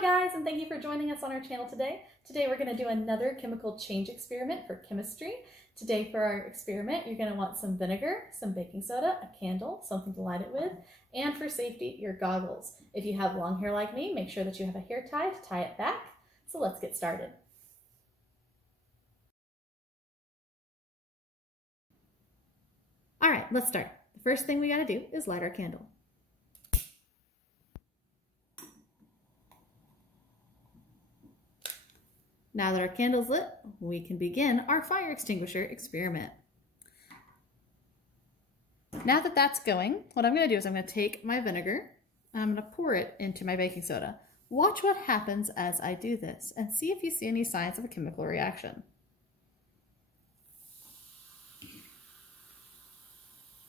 Hi guys, and thank you for joining us on our channel today. Today we're going to do another chemical change experiment for chemistry. Today for our experiment, you're going to want some vinegar, some baking soda, a candle, something to light it with, and for safety, your goggles. If you have long hair like me, make sure that you have a hair tie to tie it back. So let's get started. All right, let's start. The first thing we got to do is light our candle. Now that our candle's lit, we can begin our fire extinguisher experiment. Now that that's going, what I'm going to do is I'm going to take my vinegar and I'm going to pour it into my baking soda. Watch what happens as I do this and see if you see any signs of a chemical reaction.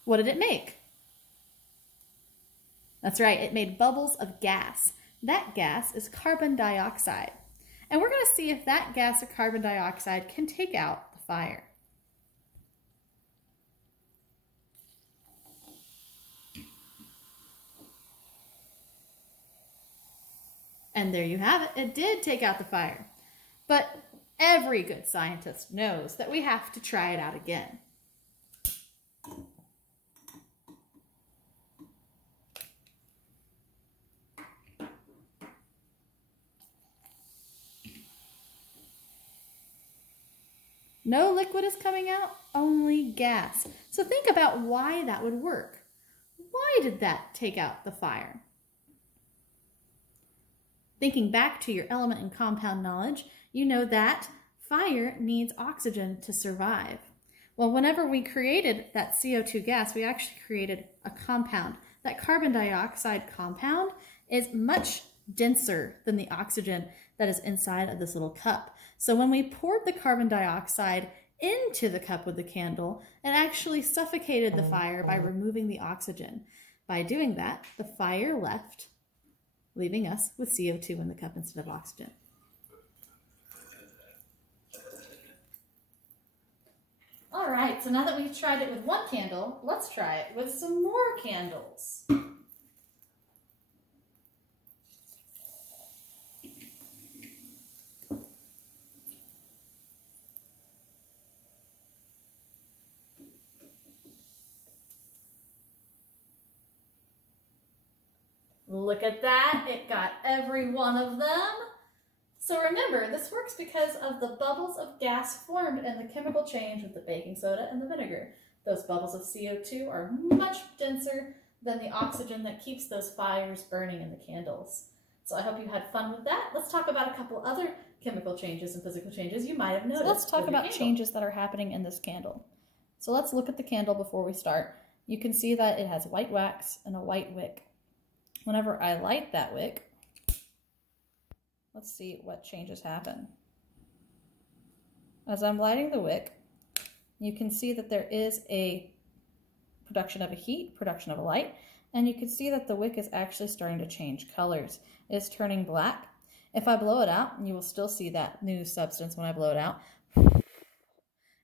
What did it make? That's right, it made bubbles of gas. That gas is carbon dioxide. And we're going to see if that gas of carbon dioxide can take out the fire. And there you have it. It did take out the fire. But every good scientist knows that we have to try it out again. No liquid is coming out, only gas. So think about why that would work. Why did that take out the fire? Thinking back to your element and compound knowledge, you know that fire needs oxygen to survive. Well, whenever we created that CO2 gas, we actually created a compound. That carbon dioxide compound is much denser than the oxygen that is inside of this little cup. So when we poured the carbon dioxide into the cup with the candle, it actually suffocated the fire by removing the oxygen. By doing that, the fire left, leaving us with CO2 in the cup instead of oxygen. All right, so now that we've tried it with one candle, let's try it with some more candles. Look at that, it got every one of them. So remember, this works because of the bubbles of gas formed in the chemical change with the baking soda and the vinegar. Those bubbles of CO2 are much denser than the oxygen that keeps those fires burning in the candles. So I hope you had fun with that. Let's talk about a couple other chemical changes and physical changes you might have noticed. So let's talk about changes that are happening in this candle. So let's look at the candle before we start. You can see that it has white wax and a white wick. Whenever I light that wick, let's see what changes happen. As I'm lighting the wick, you can see that there is a production of a heat, production of a light, and you can see that the wick is actually starting to change colors. It's turning black. If I blow it out, you will still see that new substance when I blow it out.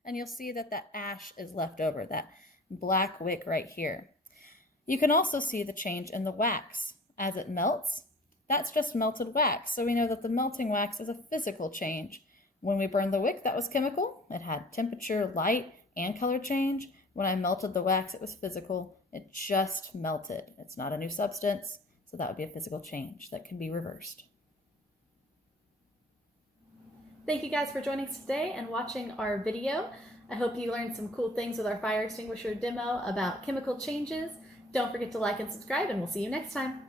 And you'll see that that ash is left over, that black wick right here. You can also see the change in the wax. As it melts, that's just melted wax. So we know that the melting wax is a physical change. When we burned the wick, that was chemical. It had temperature, light, and color change. When I melted the wax, it was physical. It just melted. It's not a new substance, so that would be a physical change that can be reversed. Thank you guys for joining us today and watching our video. I hope you learned some cool things with our fire extinguisher demo about chemical changes. Don't forget to like and subscribe, and we'll see you next time.